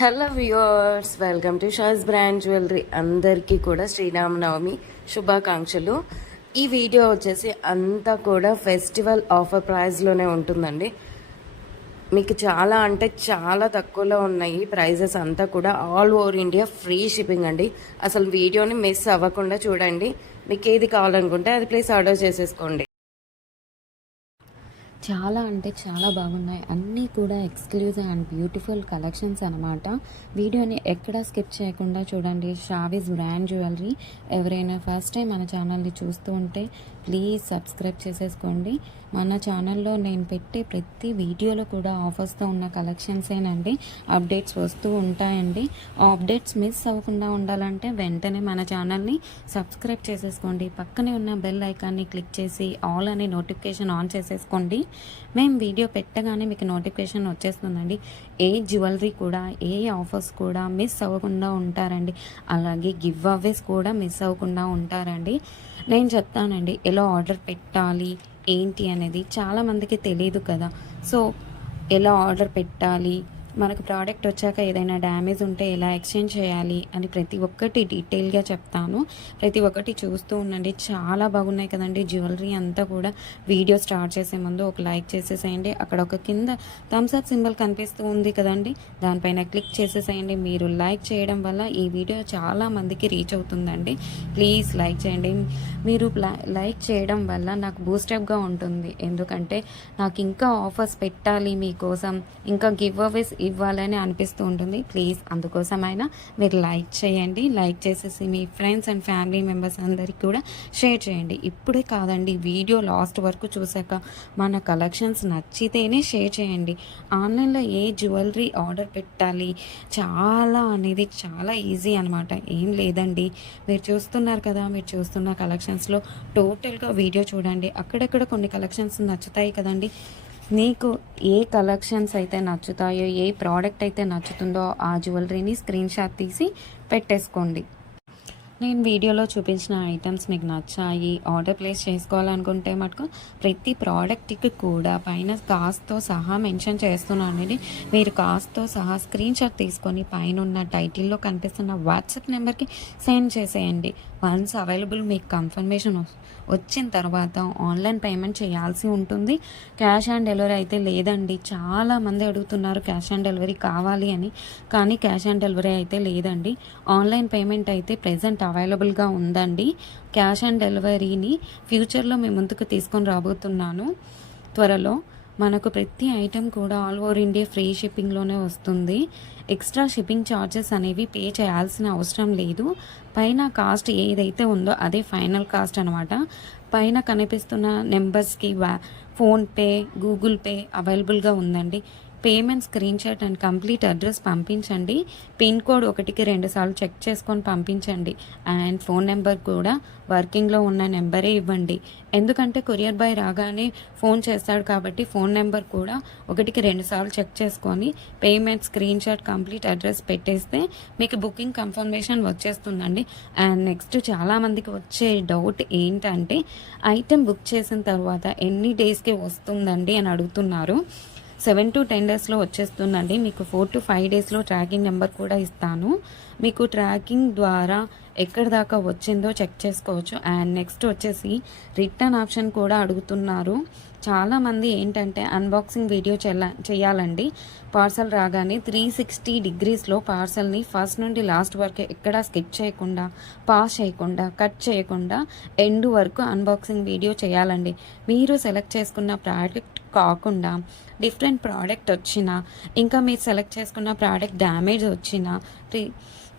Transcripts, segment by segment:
Hello viewers, welcome to Shah's brand jewellery. అందరికీ కూడా శ్రీరామనవమి శుభాకాంక్షలు. ఈ వీడియో వచ్చేసి అంతా కూడా ఫెస్టివల్ ఆఫర్ ప్రైస్లోనే ఉంటుందండి. మీకు చాలా అంటే చాలా తక్కువలో ఉన్నాయి ప్రైజెస్ అంతా కూడా. All over India free shipping అండి. అసలు వీడియోని మిస్ అవ్వకుండా చూడండి. మీకు ఏది కావాలనుకుంటే అది ప్లీజ్ ఆర్డర్ చేసేసుకోండి. చాలా అంటే చాలా బాగున్నాయి. అన్నీ కూడా ఎక్స్క్లూజివ్ అండ్ బ్యూటిఫుల్ కలెక్షన్స్ అనమాట. వీడియోని ఎక్కడా స్కిప్ చేయకుండా చూడండి. Shavis brand jewellery. ఎవరైనా ఫస్ట్ టైం మన ఛానల్ని చూస్తూ ఉంటే ప్లీజ్ సబ్స్క్రైబ్ చేసేసుకోండి. మన ఛానల్లో నేను పెట్టే ప్రతి వీడియోలో కూడా ఆఫర్స్తో ఉన్న కలెక్షన్సేనండి అప్డేట్స్ వస్తూ ఉంటాయండి. ఆ అప్డేట్స్ మిస్ అవ్వకుండా ఉండాలంటే వెంటనే మన ఛానల్ని సబ్స్క్రైబ్ చేసేసుకోండి. పక్కనే ఉన్న బెల్ ఐకాన్ని క్లిక్ చేసి ఆల్ అనే నోటిఫికేషన్ ఆన్ చేసేసుకోండి. మేము వీడియో పెట్టగానే మీకు నోటిఫికేషన్ వచ్చేస్తుందండి. ఏ జ్యువెలరీ కూడా, ఏ ఆఫర్స్ కూడా మిస్ అవ్వకుండా ఉంటారండి. అలాగే గివ్ అవేస్ కూడా మిస్ అవ్వకుండా ఉంటారండి. నేను చెప్తానండి ఎలా ఆర్డర్ పెట్టాలి ఏంటి అనేది. చాలామందికి తెలియదు కదా. సో ఎలా ఆర్డర్ పెట్టాలి, మనకు ప్రోడక్ట్ వచ్చాక ఏదైనా డ్యామేజ్ ఉంటే ఎలా ఎక్స్చేంజ్ చేయాలి అని ప్రతి ఒక్కటి డీటెయిల్గా చెప్తాను. ప్రతి ఒక్కటి చూస్తూ ఉండండి. చాలా బాగున్నాయి కదండి జ్యువెలరీ అంతా కూడా. వీడియో స్టార్ట్ చేసే ముందు ఒక లైక్ చేసేసేయండి. అక్కడ ఒక కింద థమ్స్ అప్ సింబల్ కనిపిస్తూ ఉంది కదండి, దానిపైన క్లిక్ చేసేసేయండి. మీరు లైక్ చేయడం వల్ల ఈ వీడియో చాలా మందికి రీచ్ అవుతుందండి. ప్లీజ్ లైక్ చేయండి. మీరు లైక్ చేయడం వల్ల నాకు బూస్టప్గా ఉంటుంది. ఎందుకంటే నాకు ఇంకా ఆఫర్స్ పెట్టాలి మీకోసం, ఇంకా గివ్ అవేస్ ఇవ్వాలని అనిపిస్తూ ఉంటుంది. ప్లీజ్ అందుకోసమైనా మీరు లైక్ చేయండి. లైక్ చేసేసి మీ ఫ్రెండ్స్ అండ్ ఫ్యామిలీ మెంబర్స్ అందరికీ కూడా షేర్ చేయండి. ఇప్పుడే కాదండి, వీడియో లాస్ట్ వరకు చూసాక మన కలెక్షన్స్ నచ్చితేనే షేర్ చేయండి. ఆన్లైన్లో ఏ జ్యువెలరీ ఆర్డర్ పెట్టాలి చాలా ఈజీ అనమాట. ఏం లేదండి, మీరు చూస్తున్నారు కదా, మీరు చూస్తున్న కలెక్షన్స్లో టోటల్గా వీడియో చూడండి. అక్కడక్కడ కొన్ని కలెక్షన్స్ నచ్చుతాయి కదండి. మీకు ఏ కలెక్షన్స్ అయితే నచ్చుతాయో, ఏ ప్రోడక్ట్ అయితే నచ్చుతుందో ఆ జ్యువెలరీని స్క్రీన్ షాట్ తీసి పెట్టేసుకోండి. నేను వీడియోలో చూపించిన ఐటమ్స్ మీకు నచ్చాయి, ఆర్డర్ ప్లేస్ చేసుకోవాలనుకుంటే మటుకు ప్రతి ప్రోడక్ట్కి కూడా పైన కాస్ట్తో సహా మెన్షన్ చేస్తున్నానండి. మీరు కాస్ట్తో సహా స్క్రీన్ షాట్ తీసుకొని పైన ఉన్న టైటిల్లో కనిపిస్తున్న వాట్సాప్ నెంబర్కి సెండ్ చేసేయండి. వన్స్ అవైలబుల్ మీకు కన్ఫర్మేషన్ వచ్చిన తర్వాత ఆన్లైన్ పేమెంట్ చేయాల్సి ఉంటుంది. క్యాష్ ఆన్ డెలివరీ అయితే లేదండి. చాలామంది అడుగుతున్నారు క్యాష్ ఆన్ డెలివరీ కావాలి అని, కానీ క్యాష్ ఆన్ డెలివరీ అయితే లేదండి. ఆన్లైన్ పేమెంట్ అయితే ప్రెజెంట్ అవైలబుల్గా ఉందండి. క్యాష్ ఆన్ డెలివరీని ఫ్యూచర్లో మేము ముందుకు తీసుకొని రాబోతున్నాను త్వరలో. మనకు ప్రతి ఐటెం కూడా ఆల్ ఓవర్ ఇండియా ఫ్రీ షిప్పింగ్లోనే వస్తుంది. ఎక్స్ట్రా షిప్పింగ్ ఛార్జెస్ అనేవి పే చేయాల్సిన అవసరం లేదు. పైన కాస్ట్ ఏదైతే ఉందో అదే ఫైనల్ కాస్ట్ అనమాట. పైన కనిపిస్తున్న నెంబర్స్కి ఫోన్పే, గూగుల్ పే అవైలబుల్గా ఉందండి. Payment screen shot and complete address పంపించండి. పిన్ కోడ్ 1కి 2 సార్లు చెక్ చేసుకొని పంపించండి. అండ్ ఫోన్ నెంబర్ కూడా వర్కింగ్లో ఉన్న నెంబరే ఇవ్వండి. ఎందుకంటే కొరియర్ బాయ్ రాగానే ఫోన్ చేస్తాడు కాబట్టి ఫోన్ నెంబర్ కూడా 1కి 2 సార్లు చెక్ చేసుకొని payment screen shot complete address పెట్టేస్తే మీకు బుకింగ్ కన్ఫర్మేషన్ వచ్చేస్తుందండి. అండ్ నెక్స్ట్ చాలామందికి వచ్చే డౌట్ ఏంటంటే ఐటెం బుక్ చేసిన తర్వాత ఎన్ని డేస్కి వస్తుందండి అని అడుగుతున్నారు. 7 to 10 డేస్లో వచ్చేస్తుందండి. మీకు 4 to 5 డేస్లో ట్రాకింగ్ నెంబర్ కూడా ఇస్తాను. మీకు ట్రాకింగ్ ద్వారా ఎక్కడి దాకా వచ్చిందో చెక్ చేసుకోవచ్చు. అండ్ నెక్స్ట్ వచ్చేసి రిటర్న్ ఆప్షన్ కూడా అడుగుతున్నారు. చాలామంది ఏంటంటే అన్బాక్సింగ్ వీడియో చేయాలండి. పార్సల్ రాగానే 360 degreesలో పార్సల్ని ఫస్ట్ నుండి లాస్ట్ వరకు ఎక్కడా స్కిప్ చేయకుండా, పాస్ చేయకుండా, కట్ చేయకుండా ఎండ్ వరకు అన్బాక్సింగ్ వీడియో చేయాలండి. మీరు సెలెక్ట్ చేసుకున్న ప్రోడక్ట్ కాకుండా డిఫరెంట్ ప్రోడక్ట్ వచ్చినా, ఇంకా మీరు సెలెక్ట్ చేసుకున్న ప్రోడక్ట్ డ్యామేజ్ వచ్చినా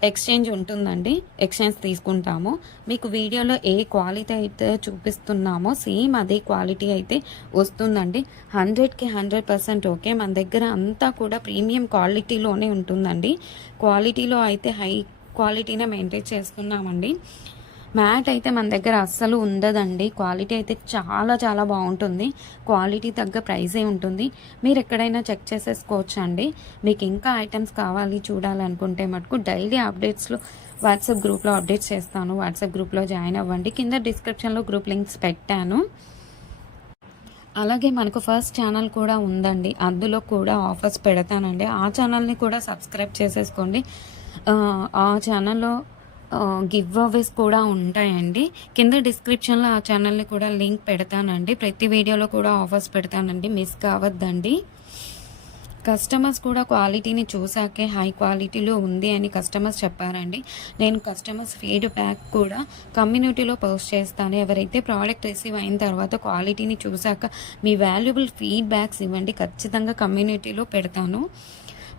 ఎక్స్చేంజ్ ఉంటుందండి. ఎక్స్చేంజ్ తీసుకుంటాము. మీకు వీడియోలో ఏ క్వాలిటీ అయితే చూపిస్తున్నామో సేమ్ అదే క్వాలిటీ అయితే వస్తుందండి. 100కి 100% ఓకే. మన దగ్గర అంతా కూడా ప్రీమియం క్వాలిటీలోనే ఉంటుందండి. క్వాలిటీలో అయితే హై క్వాలిటీనే మెయింటైన్ చేస్తున్నామండి. మ్యాట్ అయితే మన దగ్గర అస్సలు ఉండదండి. క్వాలిటీ అయితే చాలా బాగుంటుంది. క్వాలిటీ తగ్గ ప్రైజే ఉంటుంది. మీరు ఎక్కడైనా చెక్ చేసేసుకోవచ్చు అండి. మీకు ఇంకా ఐటమ్స్ కావాలి చూడాలనుకుంటే మటుకు డైలీ అప్డేట్స్లో వాట్సాప్ గ్రూప్లో అప్డేట్స్ చేస్తాను. వాట్సాప్ గ్రూప్లో జాయిన్ అవ్వండి. కింద డిస్క్రిప్షన్లో గ్రూప్ లింక్స్ పెట్టాను. అలాగే మనకు ఫస్ట్ ఛానల్ కూడా ఉందండి, అందులో కూడా ఆఫర్స్ పెడతానండి. ఆ ఛానల్ని కూడా సబ్స్క్రైబ్ చేసేసుకోండి. ఆ ఛానల్లో గివ్ అవేస్ కూడా ఉంటాయండి. కింద డిస్క్రిప్షన్లో ఆ ఛానల్ని కూడా లింక్ పెడతానండి. ప్రతి వీడియోలో కూడా ఆఫర్స్ పెడతానండి, మిస్ కావద్దండి. కస్టమర్స్ కూడా క్వాలిటీని చూసాకే హై క్వాలిటీలో ఉంది అని కస్టమర్స్ చెప్పారండి. నేను కస్టమర్స్ ఫీడ్బ్యాక్ కూడా కమ్యూనిటీలో పోస్ట్ చేస్తాను. ఎవరైతే ప్రోడక్ట్ రిసీవ్ అయిన తర్వాత క్వాలిటీని చూసాక మీ వాల్యుబుల్ ఫీడ్బ్యాక్స్ ఇవ్వండి, ఖచ్చితంగా కమ్యూనిటీలో పెడతాను.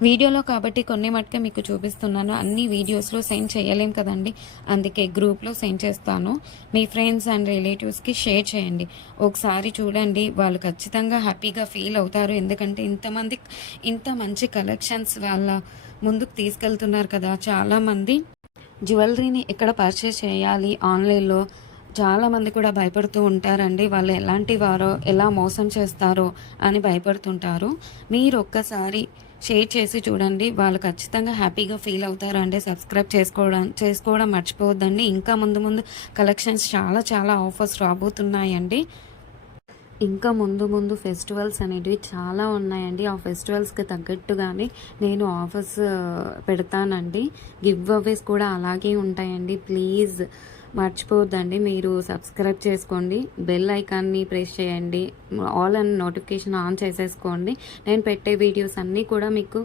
వీడియోలో కాబట్టి కొన్ని మట్టుకే మీకు చూపిస్తున్నాను, అన్ని వీడియోస్లో సెండ్ చేయలేం కదండి, అందుకే గ్రూప్లో సెండ్ చేస్తాను. మీ ఫ్రెండ్స్ అండ్ రిలేటివ్స్కి షేర్ చేయండి. ఒకసారి చూడండి, వాళ్ళు ఖచ్చితంగా హ్యాపీగా ఫీల్ అవుతారు. ఎందుకంటే ఇంత మంచి కలెక్షన్స్ వాళ్ళ ముందుకు తీసుకెళ్తున్నారు కదా. చాలామంది జ్యువెలరీని ఎక్కడ పర్చేస్ చేయాలి ఆన్లైన్లో చాలామంది కూడా భయపడుతూ ఉంటారండి. వాళ్ళు ఎలాంటి వారో, ఎలా మోసం చేస్తారో అని భయపడుతుంటారు. మీరు ఒక్కసారి షేర్ చేసి చూడండి, వాళ్ళు ఖచ్చితంగా హ్యాపీగా ఫీల్ అవుతారు. అంటే సబ్స్క్రైబ్ చేసుకోవడం మర్చిపోవద్దండి. ఇంకా ముందు కలెక్షన్స్ చాలా ఆఫర్స్ రాబోతున్నాయండి. ఇంకా ముందు ఫెస్టివల్స్ అనేటివి చాలా ఉన్నాయండి. ఆ ఫెస్టివల్స్కి తగ్గట్టుగానే నేను ఆఫర్స్ పెడతానండి. గివ్ అవేస్ కూడా అలాగే ఉంటాయండి. ప్లీజ్ మర్చిపోవద్దండి, మీరు సబ్స్క్రైబ్ చేసుకోండి, బెల్ ఐకాన్ని ప్రెస్ చేయండి, ఆల్ అండ్ నోటిఫికేషన్ ఆన్ చేసేసుకోండి. నేను పెట్టే వీడియోస్ అన్నీ కూడా మీకు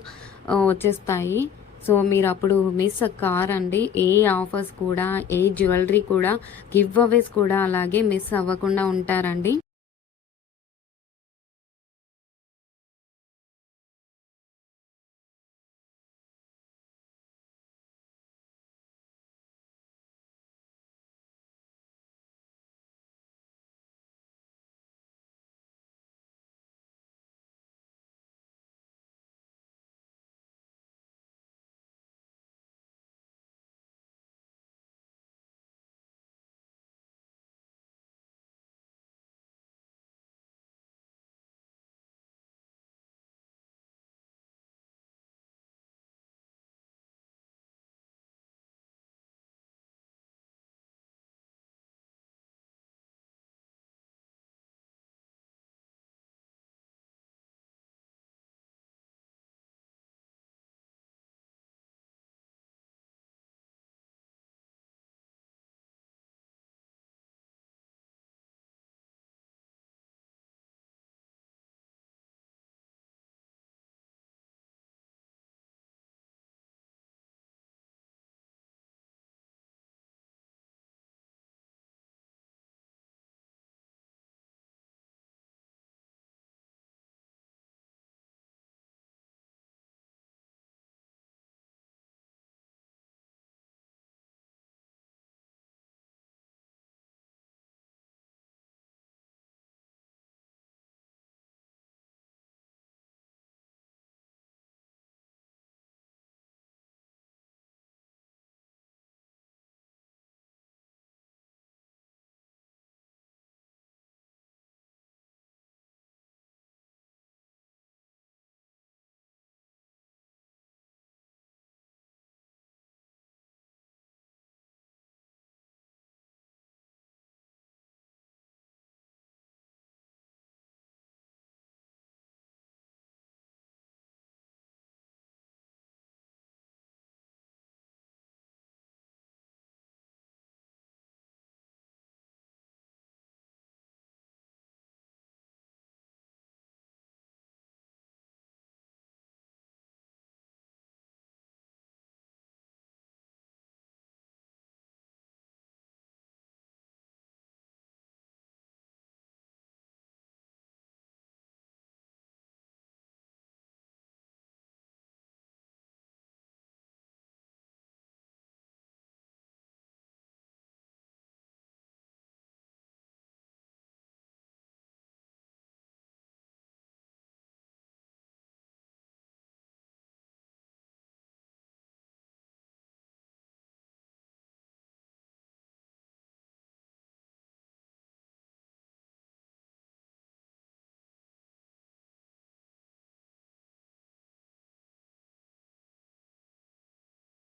వచ్చేస్తాయి. సో మీరు అప్పుడు మిస్ కారండి. ఏ ఆఫర్స్ కూడా, ఏ జ్యువెలరీ కూడా, గివ్ అవేస్ కూడా అలాగే మిస్ అవ్వకుండా ఉంటారండి.